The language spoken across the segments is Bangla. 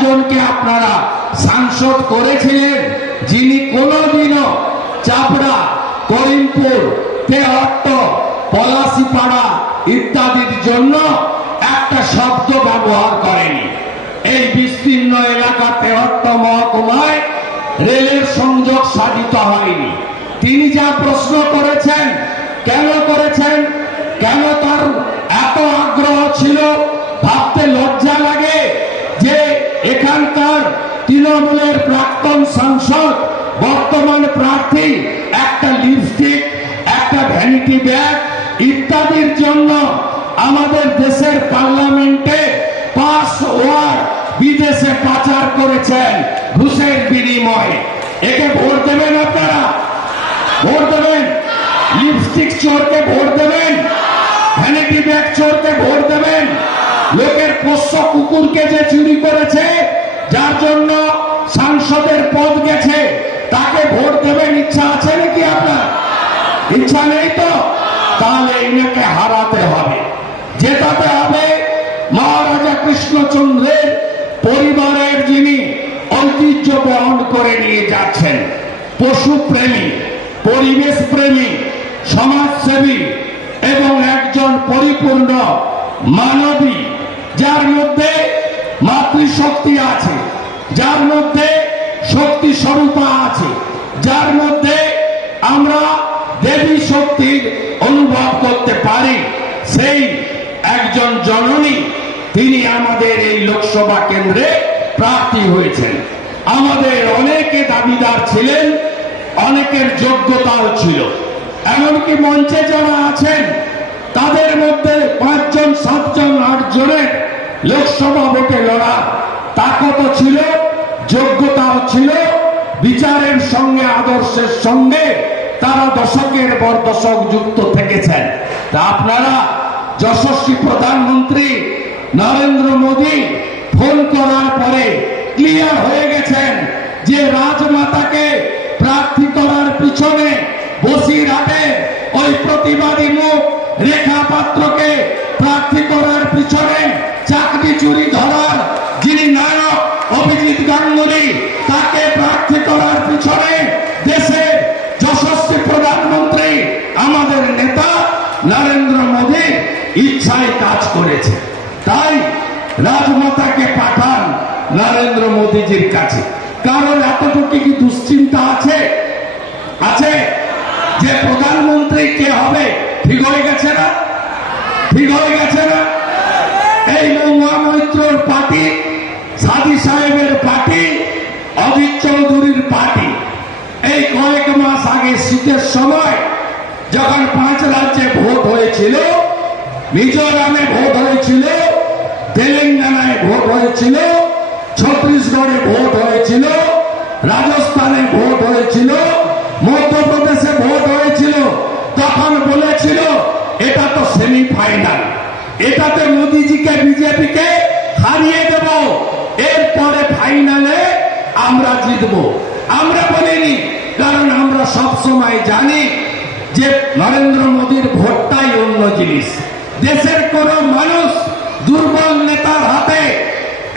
একজনকে আপনারা সাংসদ করেছিলেন, যিনি কোনোদিনও চাপড়া, করিমপুর, তেহট্ট, পলাশিপাড়া ইত্যাদির জন্য একটা শব্দ ব্যবহার করেনি। এই বিস্তীর্ণ এলাকা তেহট্ট মহকুমায় রেলের সংযোগ সাধিত হয়নি। তিনি যা প্রশ্ন করেছেন, কেন করেছেন, কেন তার এত আগ্রহ ছিল, ভাবতে তৃণমূলের প্রাক্তন সাংসদ, বর্তমান প্রার্থী, একটা লিপস্টিক একটা ভ্যানিটি ব্যাগ ইত্যাদির জন্য আমাদের দেশের পার্লামেন্টে পাস ওয়ার বিদেশে পাচার করেছেন ঘুষের বিনিময়ে। একে ভোট দেবেন আপনারা? ভোট দেবেন? লিপস্টিক চোরকে ভোট দেবেন? ভ্যানিটি ব্যাগ চোরকে ভোট দেবেন? লোকের পোষ্য কুকুরকে যে চুরি করেছে যার জন্য সাংসদের পদ গেছে, তাকে ভোট দেবেন ইচ্ছা আছে নাকি আপনার? ইচ্ছা নেই তো? তাহলে ইনাকে হারাতে হবে। জেতাতে হবে মহারাজা কৃষ্ণচন্দ্রের পরিবারের যিনি ঐতিহ্য বহন করে নিয়ে যাচ্ছেন। পশু প্রেমী, পরিবেশ প্রেমী, সমাজসেবী এবং একজন পরিপূর্ণ মানবী, যার মধ্যে মাতৃশক্তি আছে, যার মধ্যে শক্তি স্বরূপা আছে, যার মধ্যে আমরা দেবী শক্তির অনুভব করতে পারি। সেই একজন জননী, তিনি আমাদের এই লোকসভা কেন্দ্রে প্রার্থী হয়েছেন। আমাদের অনেকে দাবিদার ছিলেন, অনেকের যোগ্যতাও ছিল। এমনকি মঞ্চে যারা আছেন, তাদের মধ্যে পাঁচজন, সাতজন, আটজনের লোকসভা ভোটে লড়া, তাকত ছিল যোগ্যতাও ছিল, বিচারের সঙ্গে, আদর্শের সঙ্গে তারা দশকের পর দশক যুক্ত থেকেছেন। তা আপনারা যশস্বী প্রধানমন্ত্রী নরেন্দ্র মোদী ফোন করার পরে ক্লিয়ার হয়ে গেছেন যে রাজমাতাকে প্রার্থী করার পিছনে বসিরহাটে ওই প্রতিবাদী মুখ রেখা পাত্রকে প্রার্থী করার পিছনে চাকরি চুরি ধরার যিনি নায়ক অভিজিৎ গাঙ্গুলি, তাকে প্রার্থী করার পিছনে দেশের যশস্বী প্রধানমন্ত্রী আমাদের নেতা নরেন্দ্র মোদী ইচ্ছায় কাজ করেছে। তাই রাজমাতাকে পাঠান নরেন্দ্র মোদীজির কাছে। কারণ এতটুকু কি দুশ্চিন্তা আছে? আছে। যে প্রধানমন্ত্রী কে হবে, ঠিক হয়ে গেছে না? ঠিক হয়ে গেছে না? এই মহুয়া মৈত্রর পার্টি সাদি সাহেবের পার্টি, অজিত চৌধুরীর পার্টি। এই কয়েক মাস আগে শীতের সময় যখন পাঁচ রাজ্যে ভোট হয়েছিল, মিজোরামে ভোট হয়েছিল, তেলেঙ্গানায় ভোট হয়েছিল, ছত্তিশগড়ে ভোট হয়েছিল, রাজস্থানে ভোট হয়েছিল, মধ্যপ্রদেশে ভোট হয়েছিল তখন বলেছিল এটা তো সেমিফাইনাল এটাতে মোদিজিকে, বিজেপিকে হারিয়ে দেব। এরপরে ফাইনালে আমরা জিতব। আমরা বলিনি, কারণ আমরা সব সময় জানি যে নরেন্দ্র মোদীর ভোটটাই অন্য জিনিস। দেশের কোন মানুষ দুর্বল নেতার হাতে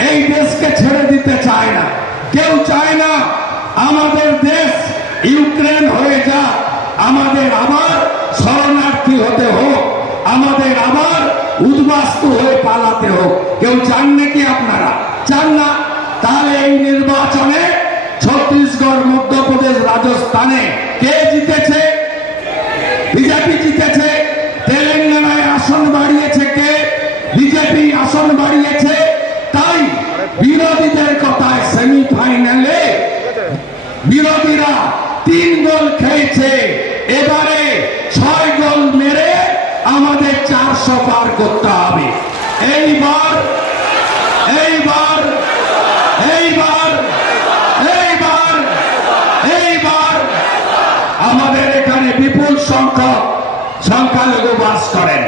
এই দেশকে ছেড়ে দিতে চায় না। কেউ চায় না, আমাদের দেশ ইউক্রেন হয়ে যা আমাদের আবার শরণার্থী হতে হোক। আমাদের আবার উদ্বাস্তু হয়ে পালাতে হোক। কেউ চান নাকি আপনারা? চান না? তাহলে এই নির্বাচনে ছত্তিশগড়, মধ্যপ্রদেশ, রাজস্থানে কে জিতেছে? বিজেপি জিতেছে। তেলেঙ্গানায় আসন বাড়িয়েছে কে? বিজেপি আসন বাড়িয়েছে। তাই বিরোধীদের কথায় সেমিফাইনালে বিরোধীরা তিন গোল খেয়েছে। এবারে ছয় গোল মেরে আমাদের চারশো পার করতে হবে। এইবার এইবার এইবার এইবার এইবার আমাদের এখানে বিপুল সংখ্যক সংখ্যালঘু বাস করেন।